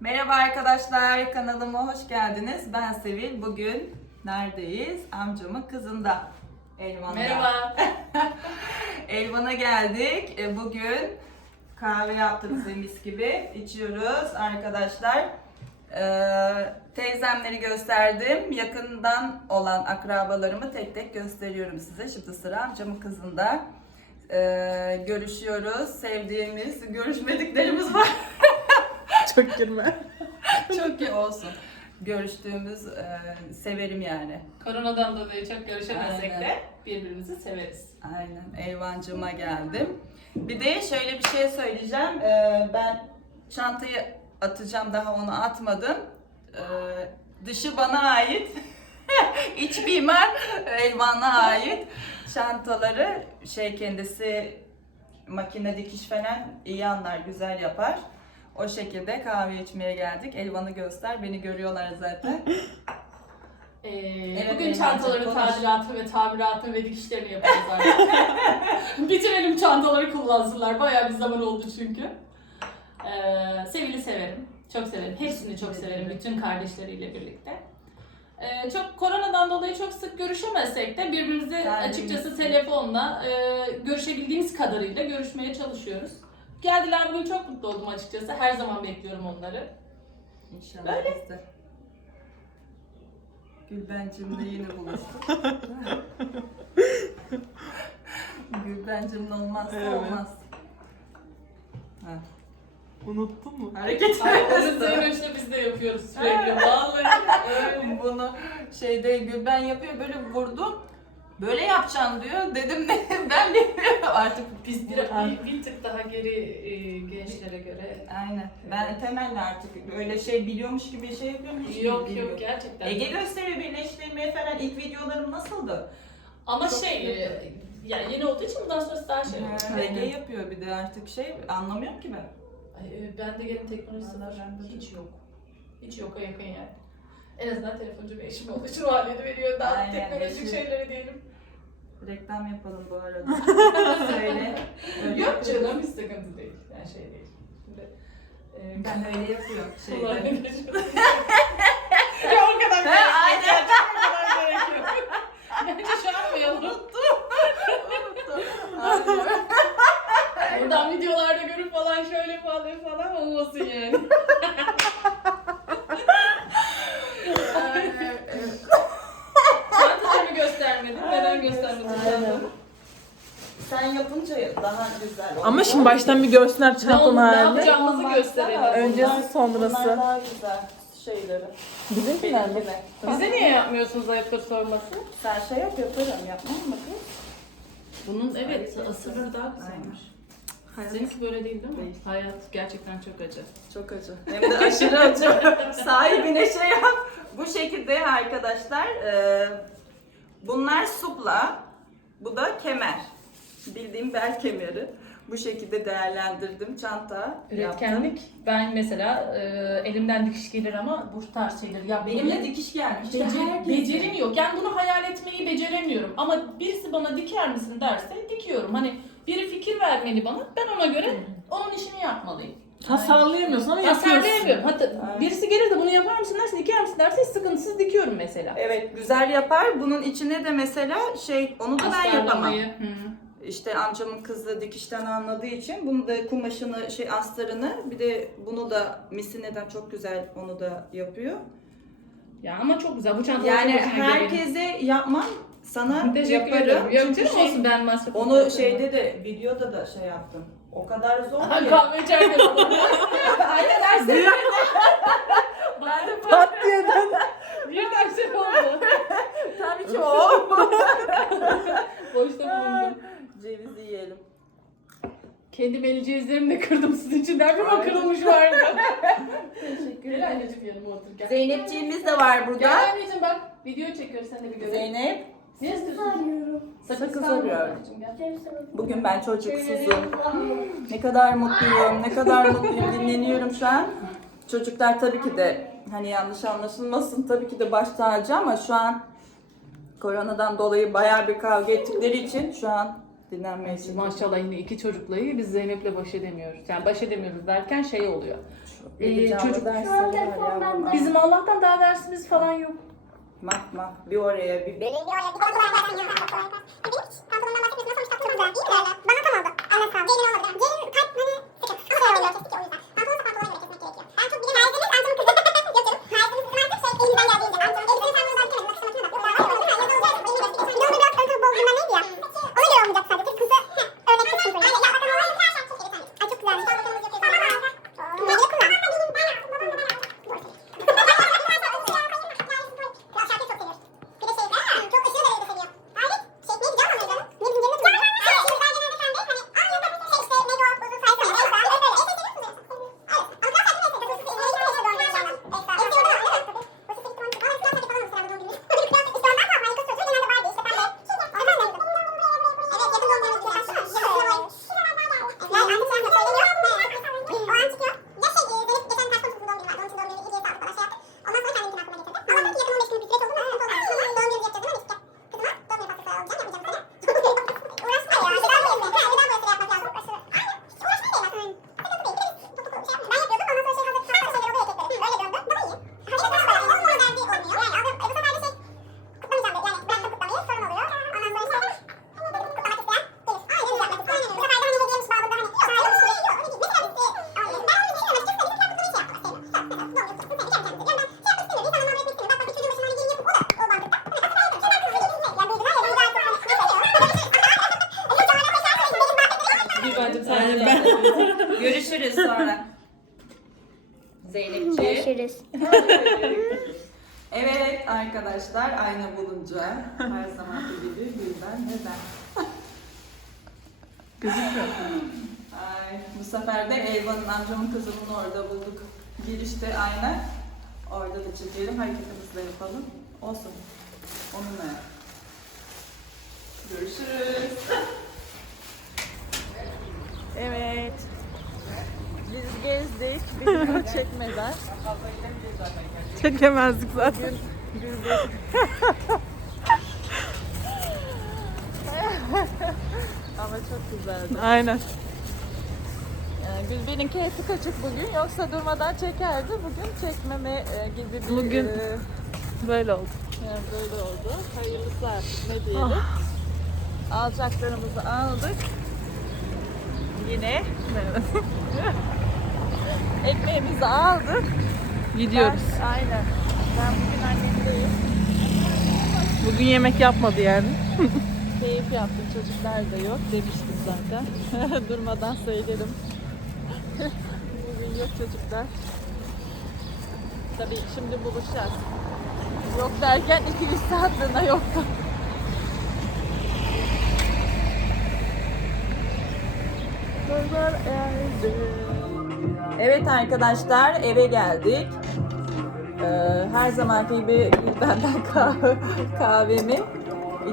Merhaba arkadaşlar, kanalıma hoş geldiniz. Ben Sevil. Bugün neredeyiz? Amcamın kızında. Elvan'da. Merhaba. Elvan'a geldik. E, Bugün kahve yaptı bize mis gibi. İçiyoruz arkadaşlar. Ee, teyzemleri gösterdim. Yakından olan akrabalarımı tek tek gösteriyorum size. Şimdi sıra amcamın kızında. Ee, görüşüyoruz. Sevdiğimiz, görüşmediklerimiz var. Çok girme. Çok iyi olsun. Görüştüğümüz e, severim yani. Koronadan dolayı çok görüşemezsek Aynen. de birbirimizi severiz. Aynen. Eyvancıma geldim. Bir de şöyle bir şey söyleyeceğim. E, ben çantayı atacağım daha onu atmadım. E, dışı bana ait. İç mimar Elvan'a ait çantaları şey kendisi makine dikiş falan iyi anlar, güzel yapar. O şekilde kahve içmeye geldik. Elvan'ı göster. Beni görüyorlar zaten. Ee, Evet, bugün çantaların konuş. tadilatı ve tamiratı ve dikişlerini yapacağız artık. Bitirelim çantaları kullansınlar. Bayağı bir zaman oldu çünkü. Ee, Sevil'i severim. Çok severim. Hepsini çok severim. Bütün kardeşleriyle birlikte. Ee, çok koronadan dolayı çok sık görüşemezsek de birbirimizi Terbiyesiz. açıkçası telefonla e, görüşebildiğimiz kadarıyla görüşmeye çalışıyoruz. Geldiler bugün çok mutlu oldum açıkçası. Her zaman bekliyorum onları. İnşallah biz de. Gülbencimle yine buluştuk. Gülbencimle olmazsa Evet. olmaz. Ha. Unuttun mu? Hareket ediyorsun. Zeynep'le biz de yapıyoruz sürekli. Vallahi öyle. Bunu şeyde Gülben yapıyor böyle vurdum. Böyle yapacaksın diyor. Dedim ne ben bilmiyorum artık. Biz bir, bir, bir tık daha geri e, gençlere göre. Aynen. Ben temelli artık öyle şey biliyormuş gibi şey yapıyorum. Hiç Yok bilmiyorum. yok gerçekten. Ege gösteriyor birleştirmeye falan ilk videolarım nasıldı? Ama Çok şey e, yani yeni olduğu için bundan sonrası daha şey. Ha, Ege yapıyor bir de artık şey anlamıyorum ki ben. Ay, e, ben de. Vallahi bende de Hiç yok. Hiç yok o yakın yani. En azından telefoncu bir eşim olduğu için o halini veriyor. Daha Aynen, teknolojik eşi. şeyleri diyelim. Reklam yapalım bu arada. Söyle. Öyle Yok canım hiç sıkıntı değil. Yani şey değil. Şimdi, e, Ben öyle yapıyorum kulağına şeyde. geçiyor. ya o kadar gerek yok. aynen. O kadar gerek yok. Bence şu an. Unuttum. Aynen. Buradan videolarda görüp falan şöyle falan falan olmasın yani. Aynen, evet. Çantalarını göstermedim. Neden göstermedim Aynen. çantamı? Sen yapınca daha güzel oluyor. Ama şimdi baştan bir görsünler çantanın ne halini. yapacağımızı gösterelim. Öncesi, bunlar- sonrası. Bunlar daha güzel şeyleri. Bizimkiler mi? Benimkiler. Bize niye yapmıyorsunuz ayıptır sorması? Sen şey yap yaparım yapmam mı kız? Bunun evet asırları daha güzelmiş. Hayat. Seninki böyle değil değil mi? Değil. Hayat gerçekten çok acı. Çok acı. Hem de aşırı acı. Sahibine şey yap. Bu şekilde arkadaşlar. e, bunlar supla. Bu da kemer. Bildiğim bel kemeri. Bu şekilde değerlendirdim. Çanta yaptım. Üretkenlik. Ben mesela e, elimden dikiş gelir ama bu tarz şeyleri yapmayı... Benim de dikiş gelmiş. İşte Becer- becerim yok. Yani bunu hayal etmeyi beceremiyorum. Ama birisi bana diker misin derse dikiyorum. Hani biri fikir vermeli bana. Ben ona göre onun işini yapmalıyım. Tasarlayamıyorsun ama yapıyorsun. Tasarlayamıyorum. Hatta Aynen. birisi gelir de bunu yapar mısın derse diker misin derse hiç sıkıntısız dikiyorum mesela. Evet güzel yapar. Bunun içine de mesela şey onu da ben yapamam. Hı. İşte amcamın kızı dikişten anladığı için bunu da kumaşını şey astarını bir de bunu da misineden çok güzel onu da yapıyor. Ya ama çok güzel. Bu çantalar Yani herkese yapmam sana Teşekkür yaparım. ederim. Yok Çünkü canım şey, olsun ben masraf onu şeyde de videoda da şey yaptım. O kadar zor ki. kahve içerken. Her seferinde. ben de Pat. Birden şey oldu. tabii ki o. Boşta bulundum. Cevizi yiyelim. Kendi el cevizlerimi de kırdım sizin için. Nerede Ay. kırılmış vardı. Teşekkür Gel ederim. anneciğim yanıma otur gel. Zeynepciğimiz de var burada. Gel anneciğim bak. Video çekiyoruz sen de bir görelim. Zeynep. Ne istiyorsun? Arıyorum. Sakız kalma arıyor. anneciğim, gel. Bugün ben çocuksuzum. Ne kadar mutluyum, ne kadar mutluyum, dinleniyorum şu an. Çocuklar tabii ki de hani yanlış anlaşılmasın tabii ki de baş tacı ama şu an koronadan dolayı bayağı bir kavga ettikleri için şu an dinlenmeye çıktık. maşallah yine iki çocukla iyi. Biz Zeynep'le baş edemiyoruz. Yani baş edemiyoruz derken şey oluyor. Ee, çocuk dersleri var yavrum. bizim Allah'tan daha dersimiz falan yok. Mah mah bir oraya bir Benim oraya bir kontrol edersen ya. Benim hiç pantolondan bahsetmiyorsun sonuçta güzel değil mi öyle? Bana tam oldu. Anlat sağ ol. Gelin olmadı. Gelin kalp hani. Ama şey oluyor kestik ya o yüzden. Pantolonsa pantolona göre kesmek gerekiyor. Ben çok bilirim. Tarzınız Anton'un kızı. Yok canım. Tarzınız bizim artık şey elimizden geldiğince. Anton'un elbiseni sen bunu daha dikemedim. Nakış makine bak. Yok daha var. Yazı olacak. Benim göstereyim. Bir de onu biraz ön tarafı bozduğumda neydi ya? Ona göre olmayacak sadece. Kızı heh, örnek kısmı böyle. Ya bakalım olur. Ay çok güzelmiş. Güle güle kullan. Kral şarkıyı çok seviyoruz. Bir de şey, çok aşırı derecede seviyor. Abi, şey ne diyeceğim ama canım? Ne bizim yerine tutuyor. Ay, şimdi ben genelde sen de hani, aa yok ben şey işte, ne o, uzun sayfa, Elsa, öyle böyle. Elsa seviyor musun? Evet. Ama kral şarkıyı neyse, takılsız, Elsa'yı işte doğum günü inşallah. Elsa. Elsa yok değil mi? Bu sefer ihtimalle çok- Aa, kral şarkı falan mı sıra bu doğum günü? Kral şarkı- işte ondan sonra harika söylüyor. Genelde Barbie, işte pembe. Ondan da- Evet, yakın doğum günümüz bir şarkı var. Evet, artık şu anda söyleniyor. O an çıkıyor. Ya şey, e, Zeynep geçen ters konuşmasının doğum günü vardı. Onun için doğum günü hediyesi aldık bana, şey yaptık. Ondan sonra kendimkini aklıma getirdim. Ama dedim ki yakın 15 günlük bir süreç oldu mu? Evet, oldu. Sonra doğum günü yapacağız değil mi? İşte. Kızıma doğum günü pastası alacağım, yapacağım sana. Uğraşma ya. Gıda boyası. Ha, gıda boyası yapmak lazım. Aşırı. Aynen. Hiç uğraşma değil aslında. Sıkıntı değil. Bir de biz topu topu şey yapmıyoruz. Ben yapıyordum. Ondan sonra şey hazır pasta şeyleri oluyor ekekleri. Öyle döndü. Daha iyi. Bir de kız bayağı. Onun derdi olmuyor. Yani aldım. E, bu sefer de şey kutlamayacağım dedi. Yani bıraktım kutlamayı. Sorun oluyor. Ondan sonra işte kutlamak isteyen gelir. Aa, gelir yapmak isteyen. Bu sefer de hani hediyeymiş babında hani. Yok, hayır, yok, yok, öyle değil. Mesela biz, e, ben onu bilmiyorum. Açıkçası biz kutlamayı şey yaptık. Sevmem. Yok, mesela, doğum günü kutlasın, seni kendi kendimize. Yani ben şey yapmak istemiyorum. İnsanlar muhabbet etmek istemiyorum. Bak, bak, bir çocuğun başına hani gelin yapıp o da o mantıkta. Hani aslında hayır, sen haklısın, gelin size. Yani duygular ya, duygular çok hani, ne seviyorum. Bir bacım sen Aynen, ben. Görüşürüz sonra. Zeynepciğim. Görüşürüz. Evet arkadaşlar ayna bulunca her zamanki gibi ve ben. Gözükmüyor. Ay, bu sefer de Elvan'ın amcamın kızının orada bulduk. Girişte ayna. Orada da çekelim hareketimizi de yapalım. Olsun. Onunla yap. Görüşürüz. Evet. Biz gezdik. Video çekmeden. Çekemezdik zaten. Ama çok güzeldi. Aynen. Yani Gülben'in keyfi kaçık bugün. Yoksa durmadan çekerdi. Bugün çekmeme e, gibi bir... Bugün- e, Böyle oldu. yani böyle oldu. Hayırlısı artık ne diyelim. Alacaklarımızı aldık. Yine ekmeğimizi aldık. Gidiyoruz. Ben- aynen. Ben bugün annemdeyim. Bugün yemek yapmadı yani. Keyif yaptım. Çocuklar da yok demiştim zaten. Durmadan söylerim. Bugün yok çocuklar. Tabii şimdi buluşacağız. Yok derken 2-3 saatliğine yoktu. Evet arkadaşlar eve geldik. Ee, her zamanki gibi benden kahve, kahvemi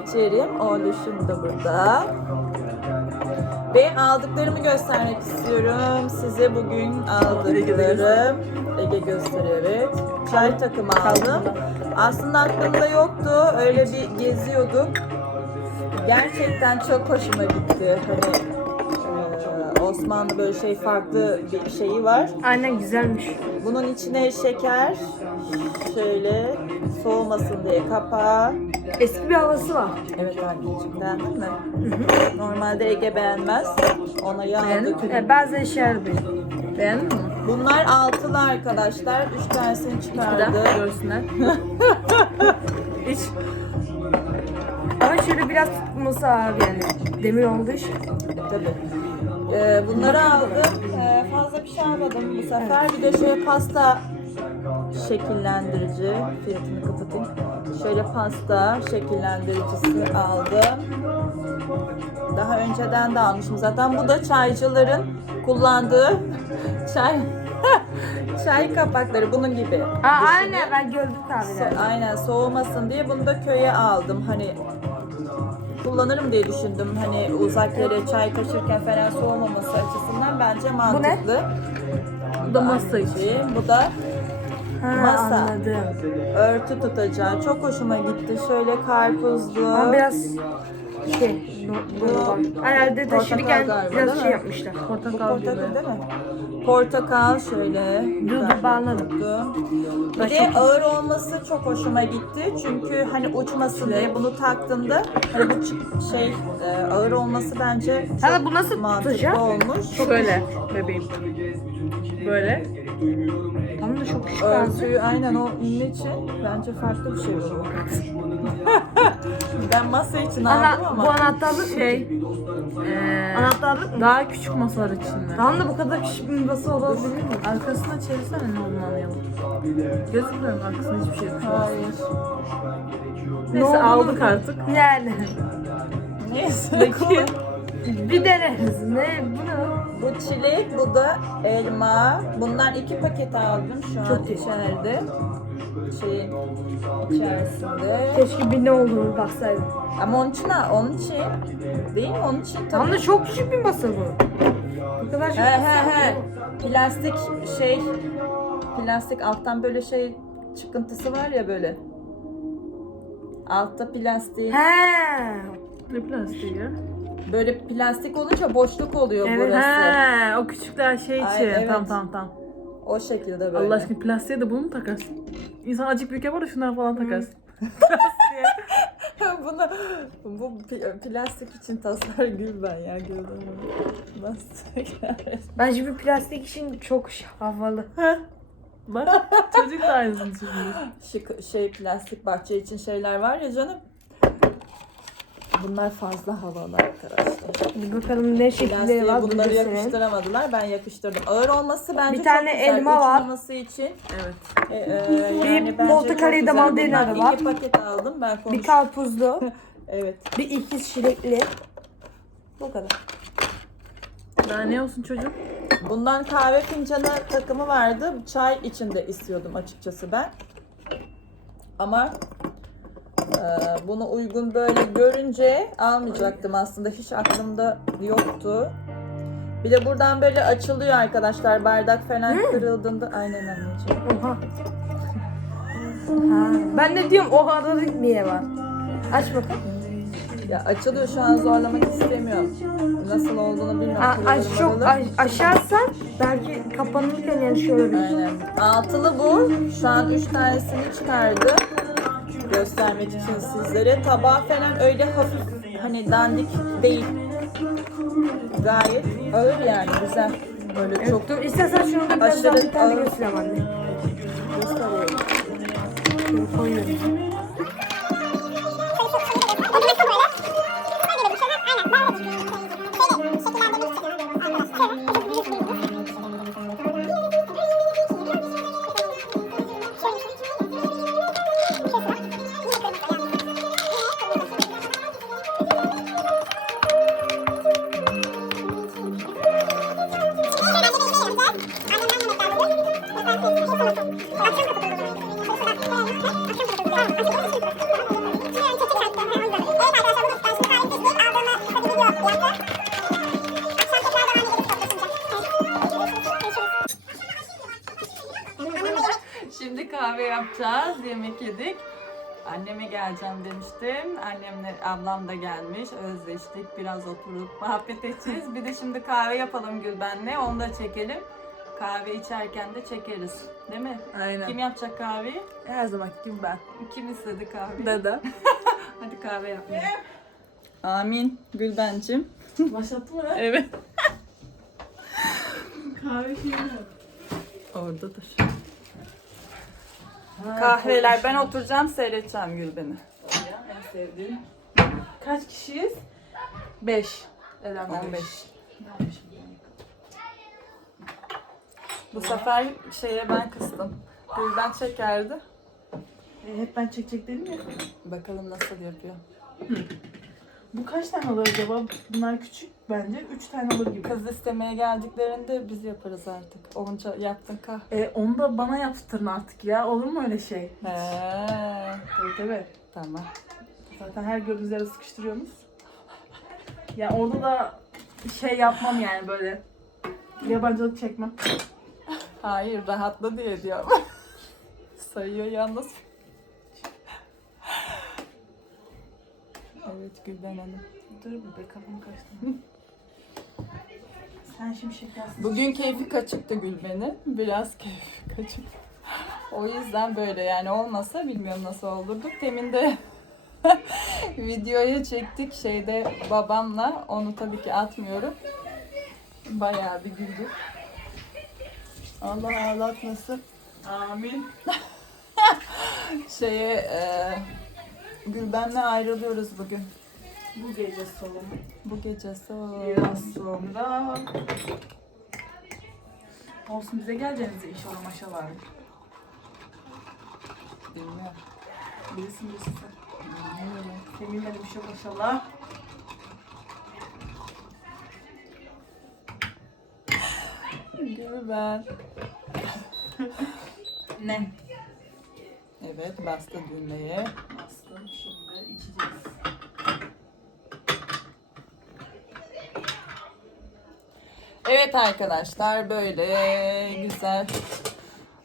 içerim. Oğluşum da burada. Ve aldıklarımı göstermek istiyorum. Size bugün aldıklarım. Ege gösteriyor evet. Çay takımı aldım. Aslında aklımda yoktu. Öyle bir geziyorduk. Gerçekten çok hoşuma gitti. Hani Osmanlı böyle şey farklı bir şeyi var. Aynen güzelmiş. Bunun içine şeker, şöyle soğumasın diye kapağı. Eski bir havası var. Evet anneciğim beğendin mi? Normalde Ege beğenmez. Ona yağ dökülür. E, bazen yapıyor. Beğendin mi? Bunlar altılı arkadaşlar. Üç tanesini çıkardı. daha görsünler. Hiç. Ama şöyle biraz tutması abi yani. Demir olduğu için. Tabii. Ee, bunları aldım. Ee, fazla bir şey almadım bu sefer. Bir de şöyle pasta şekillendirici. Fiyatını kapatayım. Şöyle pasta şekillendiricisi aldım. Daha önceden de almışım zaten. Bu da çaycıların kullandığı çay çay kapakları bunun gibi. Aa, aynen ben gördüm kahveleri. So- aynen soğumasın diye bunu da köye aldım. Hani kullanırım diye düşündüm. Hani uzak yere çay taşırken falan soğumaması açısından bence mantıklı. Bu da masa için. Bu da Ha, Masa. anladım. örtü tutacağı. Çok hoşuma gitti. Şöyle karpuzlu. Ama biraz Şey, no. Herhalde taşırken galiba, biraz şey yapmışlar. Bu Portakal gibi. portakal değil mi? Portakal şöyle. Dur bağladım. Bir de ağır olması çok hoşuma gitti. Çünkü hani uçmasın diye bunu taktığımda hani bu şey e, ağır olması bence çok Hala bu nasıl tutacak? olmuş. Şöyle bebeğim. Böyle. Ama da çok küçük. Örtüyü aynen onun için bence farklı bir şey bu. ben masa için aldım Ana, ama. bu anahtarlık Şey. mı? Eee Anahtarlık mı? daha küçük masalar içinde. Tamam da bu kadar küçük bir masa olabilir mi? Arkasına çevirsene ne olduğunu anlayalım. Gözükmüyor mu arkasında hiçbir şey yok. Hayır. Neyse olduğunu- aldık artık. Yani. Neyse. Bir deneriz. Ne? Bu ne? Bu çilek, bu da elma. Bunlar iki paket aldım şu an Çok içeride. Şeyin içerisinde. Keşke bir ne olduğunu baksaydım. Ama onun için, onun için değil mi? Onun için tabii. Tam da çok küçük bir masa bu. Bu kadar çok He he he. Plastik şey, plastik alttan böyle şey çıkıntısı var ya böyle. Altta plastik. He. Ne plastiği ya? Böyle plastik olunca boşluk oluyor Evet, burası. He, o küçükler şey için. Ay, evet. Tamam tamam tamam. O şekilde böyle. Allah aşkına plastiğe de bunu mu takarsın? İnsan acık büyük yapar da şunları falan takarsın. Bunu, bu plastik için tasar gül ben ya gördüm bunu. Bence bir plastik için çok havalı. Bak çocuk da aynısını düşünüyor. Şık, şey plastik bahçe için şeyler var ya canım. Bunlar fazla havalı arkadaşlar. Bir bakalım ne Plastiğe var. bir bunları gösterelim. yakıştıramadılar. Ben yakıştırdım. Ağır olması bence Bir tane çok güzel. elma var. İçin. Evet. E, e, yani bence portakalli çok güzel. mandalina Bundan var. İki paket aldım ben Bir karpuzlu. Evet. bir ikiz çilekli. Bu kadar. Daha ne olsun çocuğum? Bundan kahve fincanı takımı vardı. Çay içinde istiyordum açıkçası ben. Ama e, bunu uygun böyle görünce almayacaktım aslında. Hiç aklımda yoktu. Bir de buradan böyle açılıyor arkadaşlar. Bardak falan kırıldığında. Aynen anneciğim. Oha. Ha, ben de diyorum o kadar niye var? Aç bakalım. Ya açılıyor şu an zorlamak istemiyorum. Nasıl olduğunu bilmiyorum. A, aç, çok aş, aşarsan belki kapanırken yani şöyle bir. Aynen. Altılı bu. Şu an üç tanesini çıkardı. Göstermek için sizlere. Tabağı falan öyle hafif hani dandik değil. Gayet ağır yani güzel. Böyle çok Çok dur istersen şunu da biraz daha bir tane ağır. göstereyim anne. gösteriyorum. Şöyle koyuyorum. Şimdi kahve yapacağız. Yemek yedik. Anneme geleceğim demiştim. Annemle ablam da gelmiş. Özleştik. Biraz oturup muhabbet edeceğiz. Bir de şimdi kahve yapalım Gülben'le. Onu da çekelim. Kahve içerken de çekeriz. Değil mi? Aynen. Kim yapacak kahveyi? Her zaman kim ben? Kim istedi kahveyi? Dede. Hadi kahve yapalım. Amin Gülbencim. Başlattı mı? Evet. Kahve şeyi Oradadır. Kahveler. Ben oturacağım seyredeceğim Gülben'i. En sevdiğim. Kaç kişiyiz? 5. Eren 15. Bu sefer şeye ben kıstım. Gülben çekerdi. E, hep ben çekecek dedim ya. Bakalım nasıl yapıyor. Bu kaç tane alır acaba? Bunlar küçük bence. 3 tane alır gibi. Kız istemeye geldiklerinde biz yaparız artık. Onca yaptın kah. E, onu da bana yaptırın artık ya. Olur mu öyle şey? He, Tabii tabii. tamam. Zaten her gördüğünüz yere sıkıştırıyorsunuz. Ya orada da şey yapmam yani böyle. Yabancılık çekmem. Hayır rahatla diye diyorum. Sayıyor yalnız. Evet Gülben Hanım. Dur bir be kafam karıştı. Sen şimdi şekersiz. Bugün keyfi kaçıktı Gülben'in. Biraz keyfi kaçık. O yüzden böyle yani olmasa bilmiyorum nasıl olurdu. Temin de videoya çektik şeyde babamla. Onu tabii ki atmıyorum. Bayağı bir güldük. Allah ağlatmasın. Amin. Şeye e, Gülben'le ayrılıyoruz bugün. Bu gece son. Bu gece son. Biraz sonra. Olsun bize geleceğinize inşallah maşallah. Bilmiyorum. Bilirsin bilirsin sen. Seninle de maşallah. Gülben. Ne? Evet bastı düğmeye. Bastım şimdi içeceğiz. Evet arkadaşlar böyle güzel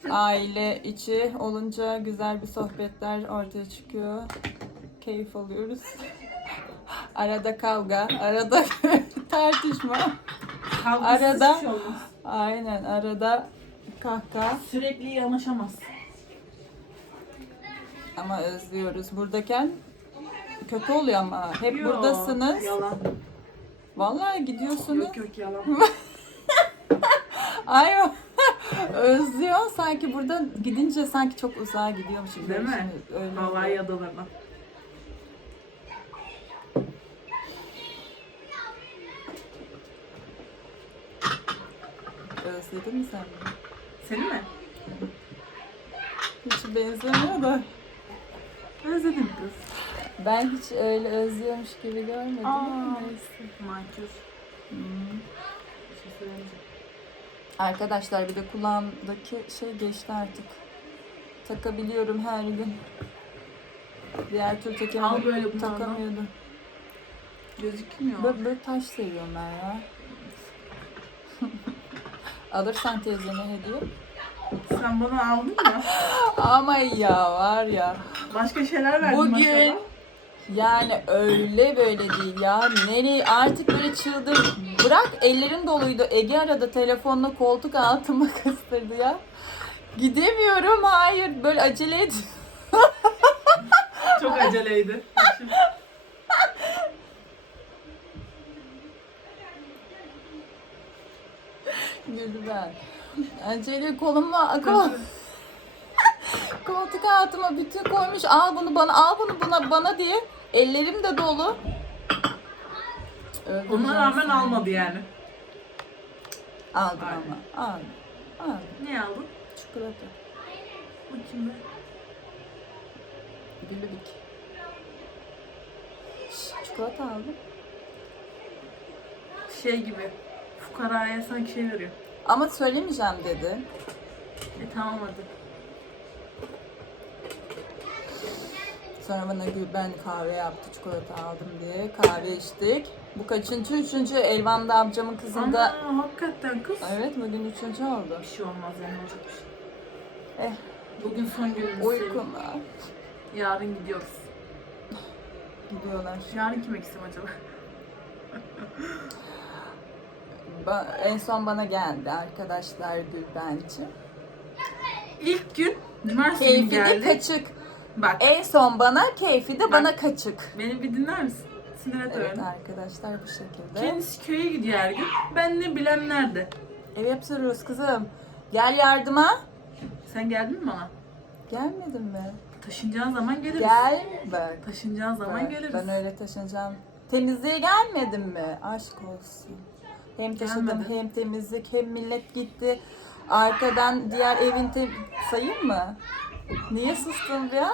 aile içi olunca güzel bir sohbetler ortaya çıkıyor. Keyif alıyoruz. Arada kavga, arada tartışma. Kavgasız Arada-. Aynen arada kahkaha Sürekli yanaşamaz. ama özlüyoruz. Buradayken kötü oluyor ama hep Yo, buradasınız. Yalan. Vallahi gidiyorsunuz. Yok yok yalan. Ay özlüyor. Sanki burada gidince sanki çok uzağa gidiyormuşum. Değil mi? Öyle Havai Özledin mi sen? beni? Seni mi? Hiç benzemiyor da. Özledim kız. Ben hiç öyle özlüyormuş gibi görmedim. Aa. Neyse. Mankür. Hmm. Şey. Arkadaşlar bir de kulağımdaki şey geçti artık. Takabiliyorum her gün. Diğer türlü Al böyle bunlardan. Takamıyordum. Gözükmüyor. Böyle, böyle taş seviyorum ben ya. Alırsan teyzene hediye. Sen bana aldın mı? Ama ya var ya. Başka şeyler verdin Bugün maşallah. yani öyle böyle değil ya. Nereye artık böyle çıldır. Bırak ellerim doluydu. Ege arada telefonla koltuk altıma kıstırdı ya. Gidemiyorum hayır böyle acele et. Çok aceleydi. Ben. Acele koluma kol, koltuk altıma bütün koymuş. Al bunu bana al bunu buna bana diye. Ellerim de dolu. Öldüreceğim Ona rağmen almadı yani. Aldım Aynen. ama. Aldım. Aldım. Ne aldın? Çikolata. Bakayım ben. Güllübük. Şş, Çikolata aldım. Şey gibi. Fukaraya sanki şey veriyor. Ama söylemeyeceğim dedi. E tamam hadi. Sonra bana gül ben kahve yaptı çikolata aldım diye kahve içtik. Bu kaçıncı? Üçüncü Elvan'da amcamın kızında. Ama hakikaten kız. Evet bugün üçüncü oldu. Bir şey olmaz yani olacak bir şey. Eh. Bugün son günümüz Uykum var. Yarın gidiyoruz. Gidiyorlar. Yarın kime gitsem acaba? En son bana geldi arkadaşlar Gülbenci. İlk gün cumartesi günü Keyfi de geldi. kaçık. Bak En son bana, keyfi de bana kaçık. beni bir dinler misin? Sinir etme Evet arkadaşlar bu şekilde. Kendisi köye gidiyor her gün. Ben ne bilem nerede. Ev yaptırıyoruz kızım. Gel yardıma. Sen geldin mi bana? Gelmedin mi? Taşınacağın zaman geliriz. Gel bak. Taşınacağın zaman bak, geliriz. Ben öyle taşınacağım. Temizliğe gelmedin mi? Aşk olsun. Hem taşıdım Gelmedim. hem temizlik hem millet gitti. Arkadan diğer evin tem- sayayım mı? Niye sustun ya?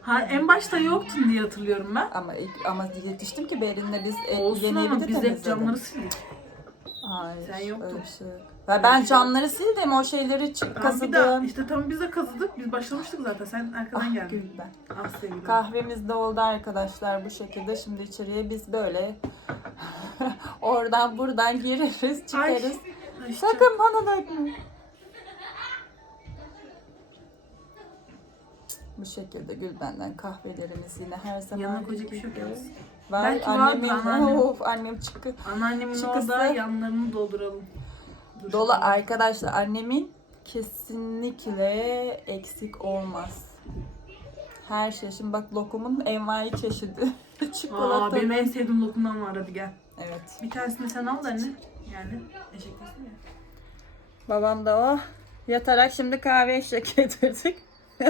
Ha, en başta yoktun diye hatırlıyorum ben. Ama ama yetiştim ki Berin'le biz e, Olsun yeni evi ama de biz hep temizledik. camları sildik. Hayır, Sen yoktun. öyle bir şey yok. Ya ben camları sildim, o şeyleri çık Tamam, bir daha, kazıdım. işte tam biz de kazıdık. Biz başlamıştık zaten. Sen arkadan Ah geldin. Gülben. Ah sevgilim. Kahvemiz de oldu arkadaşlar bu şekilde. Şimdi içeriye biz böyle oradan buradan gireriz, çıkarız. Ay, Sakın bana dökme. Bu şekilde Gülben'den kahvelerimiz yine her zaman Yanına koyacak bir şey yok yalnız. Var Belki annemin. vardır anneannem. Of annem çıkı. Anneannemin Çıkısı. orada yanlarını dolduralım. Dolu arkadaşlar annemin kesinlikle eksik olmaz. Her şey. Şimdi bak lokumun envai çeşidi. Aa, Çikolata. benim en sevdiğim lokumdan var hadi gel. Evet. Bir tanesini sen al da anne. Yani eşeklesin ya. Babam da o. Yatarak şimdi kahve eşlik getirdik.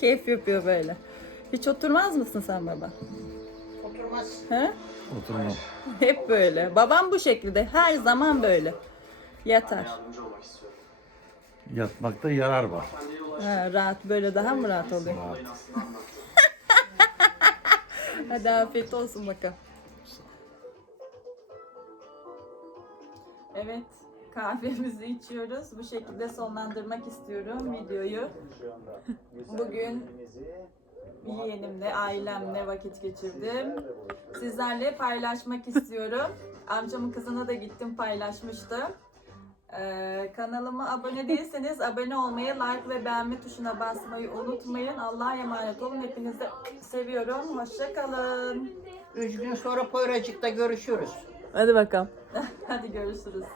Keyif yapıyor böyle. Hiç oturmaz mısın sen baba? Oturmaz. He? Oturmam. Hep böyle. Babam bu şekilde. Her zaman böyle. Yatar. Yatmakta yarar var. Ha, rahat böyle daha mı rahat oluyor? Rahat. Hadi afiyet olsun bakalım. Evet, kahvemizi içiyoruz. Bu şekilde sonlandırmak istiyorum videoyu. Bugün yeğenimle, ailemle vakit geçirdim. Sizlerle paylaşmak istiyorum. Amcamın kızına da gittim paylaşmıştım. Ee, kanalıma abone değilseniz abone olmayı, like ve beğenme tuşuna basmayı unutmayın. Allah'a emanet olun. Hepinizi seviyorum. Hoşça kalın. Üç gün sonra Poyracık'ta görüşürüz. Hadi bakalım. Hadi görüşürüz.